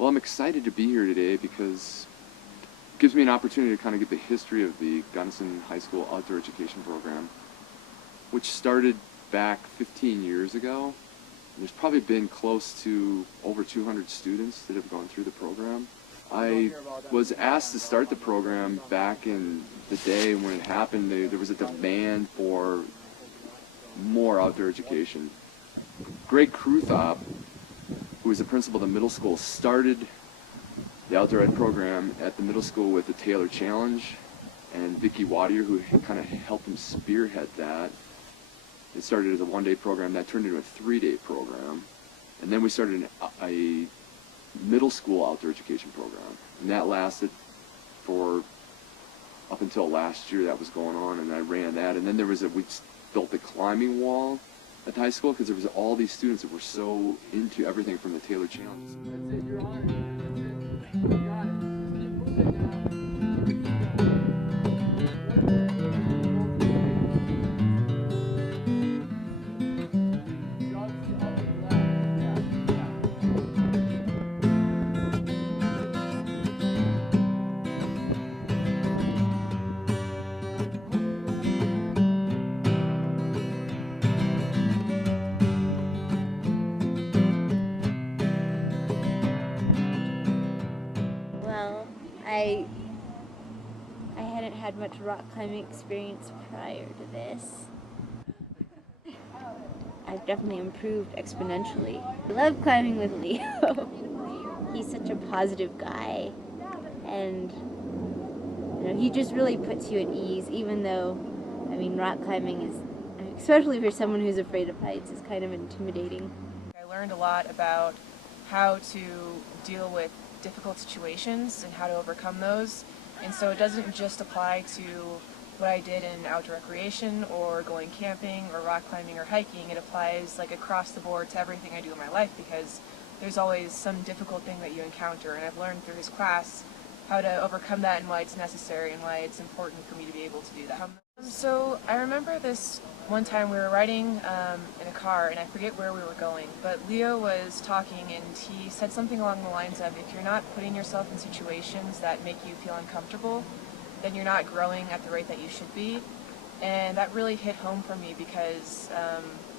Well, I'm excited to be here today because it gives me an opportunity to kind of get the history of the Gunnison High School Outdoor Education Program, which started back 15 years ago. There's probably been close to over 200 students that have gone through the program. I was asked to start the program back in the day when it happened. There was a demand for more outdoor education. Greg Kruthop, who was the principal of the middle school, started the outdoor ed program at the middle school with the Taylor Challenge, and Vicki Wadier, who kind of helped him spearhead that. It started as a one-day program that turned into a three-day program, and then we started a middle school outdoor education program, and that lasted for up until last year. That was going on, and I ran that. And then we built the climbing wall at the high school because there was all these students that were so into everything from the Taylor Challenge. That's it, you're on it. That's it. You got it. Just keep moving now. Well, I hadn't had much rock climbing experience prior to this. I've definitely improved exponentially. I love climbing with Leo. He's such a positive guy, and he just really puts you at ease, even though, rock climbing is, especially for someone who's afraid of heights, is kind of intimidating. I learned a lot about how to deal with difficult situations and how to overcome those, and so it doesn't just apply to what I did in outdoor recreation or going camping or rock climbing or hiking. It applies across the board to everything I do in my life, because there's always some difficult thing that you encounter, and I've learned through his class how to overcome that and why it's necessary and why it's important for me to be able to do that. So I remember this one time we were riding in a car, and I forget where we were going, but Leo was talking and he said something along the lines of, if you're not putting yourself in situations that make you feel uncomfortable, then you're not growing at the rate that you should be. And that really hit home for me, because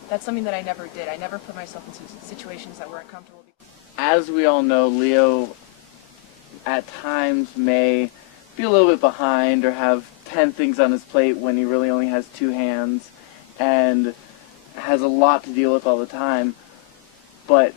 that's something that I never did. I never put myself into situations that were uncomfortable. As we all know, Leo at times may be a little bit behind or have 10 things on his plate when he really only has 2 hands, and has a lot to deal with all the time. But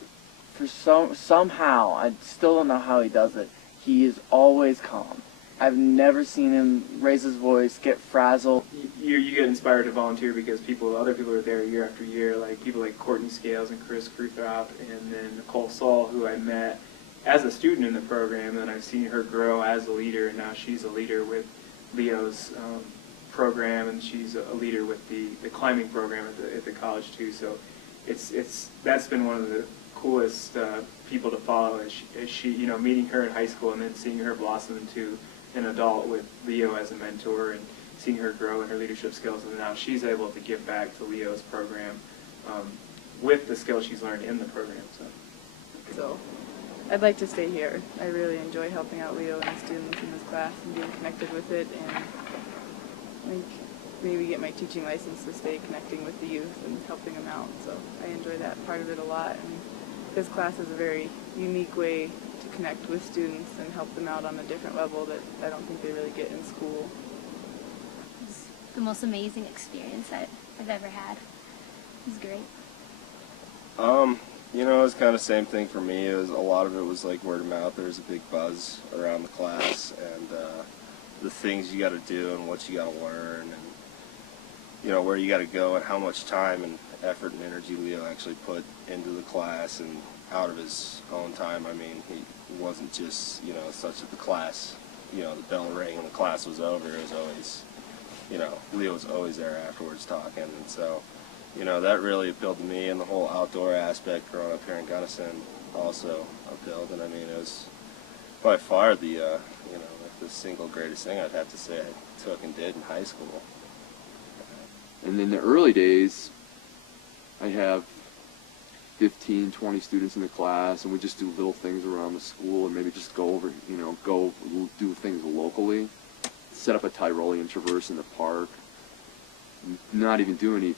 for somehow, I still don't know how he does it, he is always calm. I've never seen him raise his voice, get frazzled. You get inspired to volunteer because other people are there year after year, like people like Courtney Scales and Chris Kruthrop, and then Nicole Saul, who I met as a student in the program, and I've seen her grow as a leader, and now she's a leader with Leo's program, and she's a leader with the climbing program at the college too. So that's been one of the coolest people to follow as she meeting her in high school and then seeing her blossom into an adult with Leo as a mentor, and seeing her grow in her leadership skills, and now she's able to give back to Leo's program with the skills she's learned in the program. So I'd like to stay here. I really enjoy helping out Leo and the students in this class and being connected with it, and maybe get my teaching license to stay connecting with the youth and helping them out. So I enjoy that part of it a lot, and this class is a very unique way to connect with students and help them out on a different level that I don't think they really get in school. It's the most amazing experience I've ever had. It was great. It was kind of the same thing for me. A lot of it was like word of mouth. There was a big buzz around the class, and the things you got to do and what you got to learn, and where you got to go, and how much time and effort and energy Leo actually put into the class and out of his own time. He wasn't just such that the class, the bell rang and the class was over. It was always, Leo was always there afterwards talking, and so. That really appealed to me, and the whole outdoor aspect growing up here in Gunnison also appealed. And it was by far the single greatest thing I'd have to say I took and did in high school. And in the early days, I have 15, 20 students in the class, and we just do little things around the school and maybe just go over, go do things locally. Set up a Tyrolean traverse in the park. Not even do any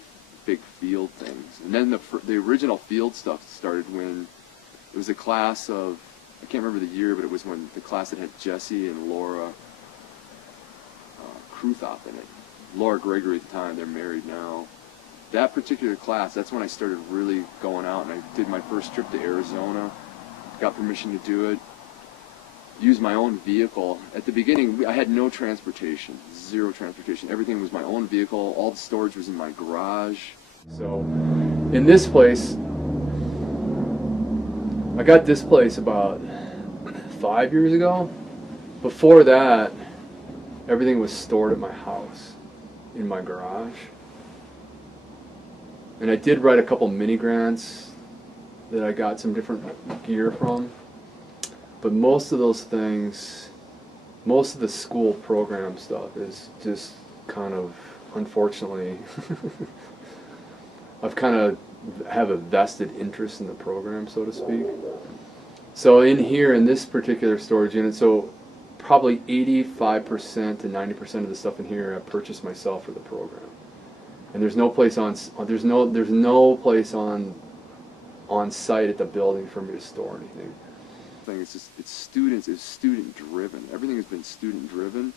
big field things. And then the original field stuff started when it was a class of, I can't remember the year, but it was when the class that had Jesse and Laura Kruthop in it. Laura Gregory at the time, they're married now. That particular class, that's when I started really going out, and I did my first trip to Arizona, got permission to do it, used my own vehicle. At the beginning, I had no transportation, zero transportation. Everything was my own vehicle, all the storage was in my garage. So, in this place, I got this place about 5 years ago. Before that, everything was stored at my house, in my garage. And I did write a couple mini grants that I got some different gear from. But most of those things, most of the school program stuff is just kind of, unfortunately, I've kind of have a vested interest in the program, so to speak. So in here, in this particular storage unit, so probably 85% to 90% of the stuff in here I purchased myself for the program. And there's no place there's no place on site at the building for me to store anything. It's student driven. Everything has been student driven,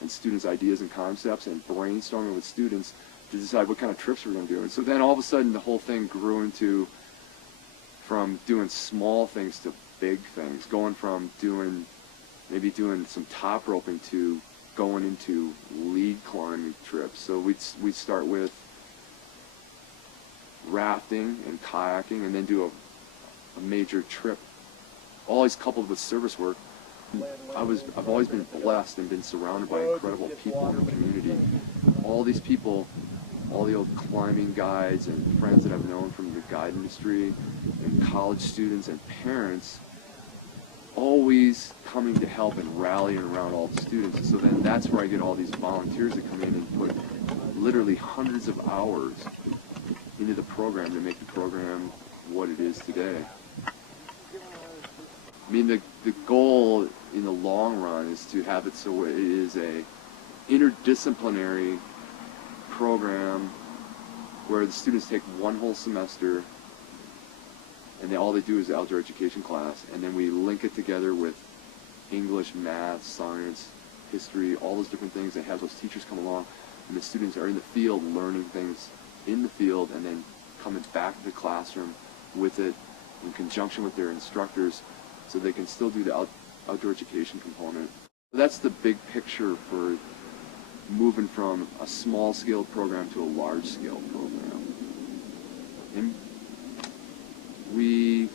and students' ideas and concepts, and brainstorming with students to decide what kind of trips we're going to do. And so then all of a sudden the whole thing grew into, from doing small things to big things, going from maybe doing some top roping to going into lead climbing trips. So we'd start with rafting and kayaking, and then do a major trip, always coupled with service work. I've always been blessed and been surrounded by incredible people in the community. All these people, all the old climbing guides and friends that I've known from the guide industry, and college students and parents, always coming to help and rallying around all the students. And so then that's where I get all these volunteers that come in and put literally hundreds of hours into the program to make the program what it is today. I mean, the goal in the long run is to have it so it is a interdisciplinary program where the students take one whole semester, and all they do is the outdoor education class, and then we link it together with English, math, science, history, all those different things. They have those teachers come along, and the students are in the field learning things in the field, and then coming back to the classroom with it in conjunction with their instructors, so they can still do the outdoor education component. That's the big picture for moving from a small-scale program to a large-scale program. And we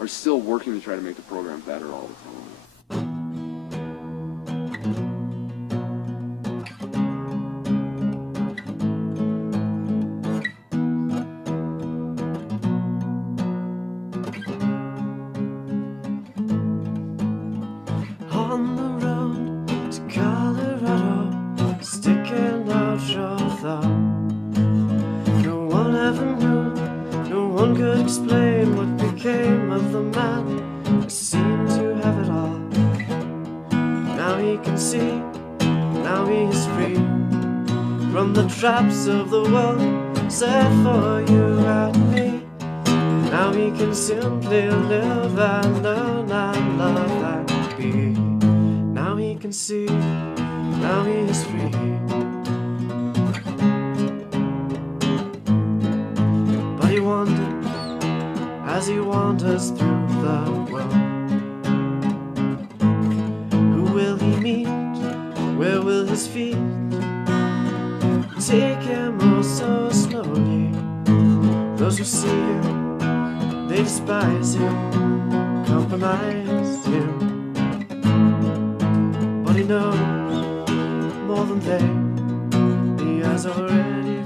are still working to try to make the program better all the time. On the road to Colorado, sticking out your thumb. No one ever knew, no one could explain what became of the man who seemed to have it all. Now he can see, now he is free from the traps of the world set for you and me. Now he can simply live and learn and love and be. Now he can see, now he is free. But he wonders as he wanders through the world. Who will he meet? Where will his feet take him oh so slowly? Those who see him, they despise him, compromise him. But he knows more than they, he has already